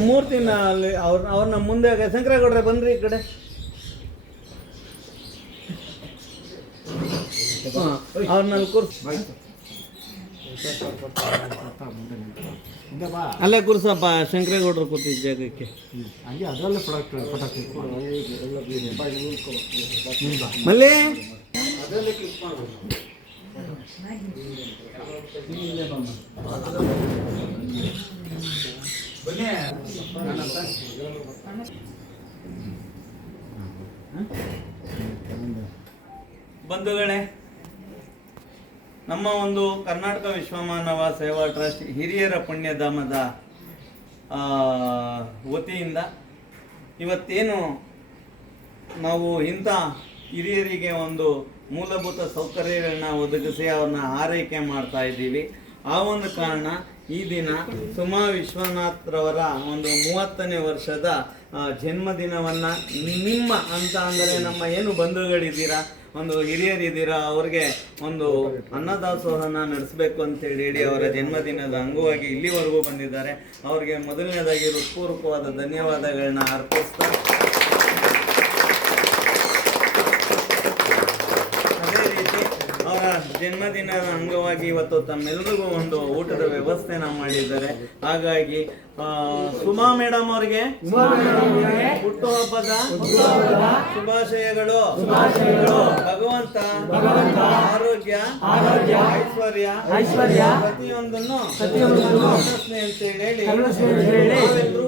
ಮೂರ್ತಿನ ಅಲ್ಲಿ ಅವ್ರ ಅವ್ರನ್ನ ಮುಂದೆ ಶಂಕರಗೌಡ್ರೆ ಬನ್ರಿ ಈ ಕಡೆ. ಅವ್ರನ್ನ ಅಲ್ಲಿ ಕೂರ್ಸಪ್ಪ, ಶಂಕರೇಗೌಡರು ಕೂತಿದ್ದ ಜಾಗಕ್ಕೆ. ಮಲ್ಲಿ? ಬಂಧುಗಳೇ, ನಮ್ಮ ಒಂದು ಕರ್ನಾಟಕ ವಿಶ್ವಮಾನವ ಸೇವಾ ಟ್ರಸ್ಟ್ ಹಿರಿಯರ ಪುಣ್ಯಧಾಮದ ವತಿಯಿಂದ ಇವತ್ತೇನು ನಾವು ಇಂಥ ಹಿರಿಯರಿಗೆ ಒಂದು ಮೂಲಭೂತ ಸೌಕರ್ಯಗಳನ್ನ ಒದಗಿಸಿ ಅವ್ರನ್ನ ಆರೈಕೆ ಮಾಡ್ತಾ ಇದ್ದೀವಿ. ಆ ಒಂದು ಕಾರಣ ಈ ದಿನ ಸುಮಾ ವಿಶ್ವನಾಥ್ರವರ ಒಂದು ಮೂವತ್ತನೇ ವರ್ಷದ ಜನ್ಮದಿನವನ್ನು ನಿಮ್ಮ ಅಂತ ಅಂದರೆ ನಮ್ಮ ಏನು ಬಂಧುಗಳಿದ್ದೀರಾ, ಒಂದು ಹಿರಿಯರಿದ್ದೀರಾ, ಅವ್ರಿಗೆ ಒಂದು ಅನ್ನದಾಸೋಹನ ನಡೆಸಬೇಕು ಅಂತೇಳಿ ಹೇಳಿ ಅವರ ಜನ್ಮದಿನದ ಅಂಗವಾಗಿ ಇಲ್ಲಿವರೆಗೂ ಬಂದಿದ್ದಾರೆ. ಅವ್ರಿಗೆ ಮೊದಲನೇದಾಗಿ ಹೃತ್ಪೂರ್ವಕವಾದ ಧನ್ಯವಾದಗಳನ್ನ ಅರ್ಪಿಸ್ತಾ ಜನ್ಮದಿನದ ಅಂಗವಾಗಿ ಇವತ್ತು ತಮ್ಮೆಲ್ಲರಿಗೂ ಒಂದು ಊಟದ ವ್ಯವಸ್ಥೆನ ಮಾಡಿದ್ದಾರೆ. ಹಾಗಾಗಿ ಸುಮಾ ಮೇಡಮ್ ಅವರಿಗೆ ಹುಟ್ಟುಹಬ್ಬದ ಶುಭಾಶಯಗಳು. ಭಗವಂತ ಆರೋಗ್ಯ ಐಶ್ವರ್ಯ ಐಶ್ವರ್ಯ ಪ್ರತಿಯೊಂದನ್ನು ಅಂತ ಹೇಳಿ ನಾವೆಲ್ಲರೂ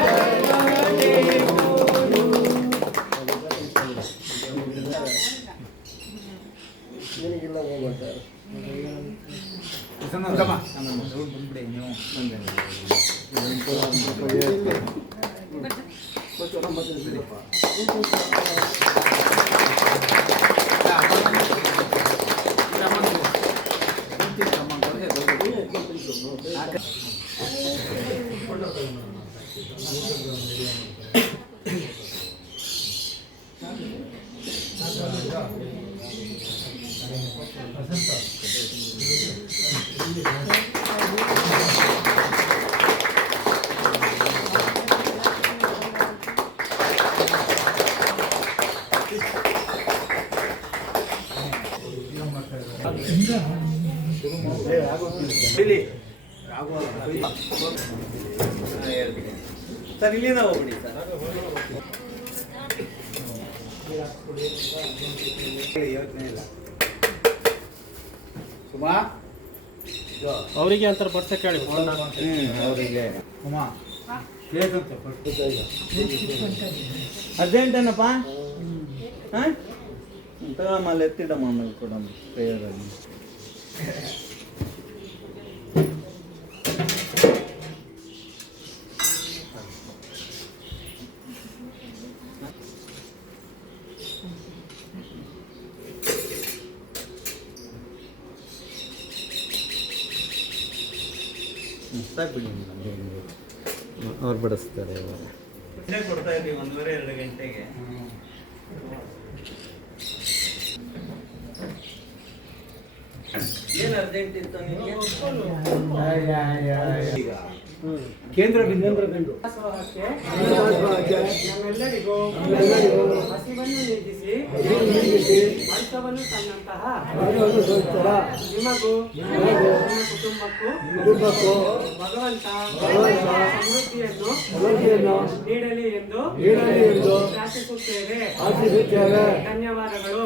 மீனிங்கெல்லாம் போக மாட்டார் Thank you. ಸರ್ ಇಲ್ಲಿಂದ ಹೋಗ್ಬಿಡಿ ಸರ್. ಯೋಚನೆ ಇಲ್ಲ ಅವರಿಗೆ ಅಂತ ಬರ್ತ ಕೇಳಿ ಅವರಿಗೆ. ಹಾಂ? ತಗೊಳಮ್ಮ ಎತ್ತಿಡಮ್ಮ ಆಮೇಲೆ ಕೊಡಮ್ಮ ಕೈಯಾಗಲ್ಲಿ ಅವ್ರು ಬಡಿಸ್ತಾರೆ ಇವಾಗ. ಕೊಡ್ತಾ ಇದ್ದೀವಿ ಒಂದೂವರೆ ಎರಡು ಗಂಟೆಗೆ. ಏನು ಅರ್ಜೆಂಟ್ ಇತ್ತು ನಿಮಗೆ? ಕೇಂದ್ರ ಬಿಂದು. ನಮ್ಮೆಲ್ಲರಿಗೂ ಹಸಿವನ್ನು ನೀಗಿಸಿ ಮಂಚವನ್ನು ತನ್ನಂತಹ ನಿಮಗೂ ನಿಮ್ಮ ಕುಟುಂಬಕ್ಕೂ ಭಗವಂತ ಸಮೃದ್ಧಿಯನ್ನು ನೀಡಲಿ ಎಂದು ಪ್ರಾರ್ಥಿಸುತ್ತೇವೆ. ಧನ್ಯವಾದಗಳು.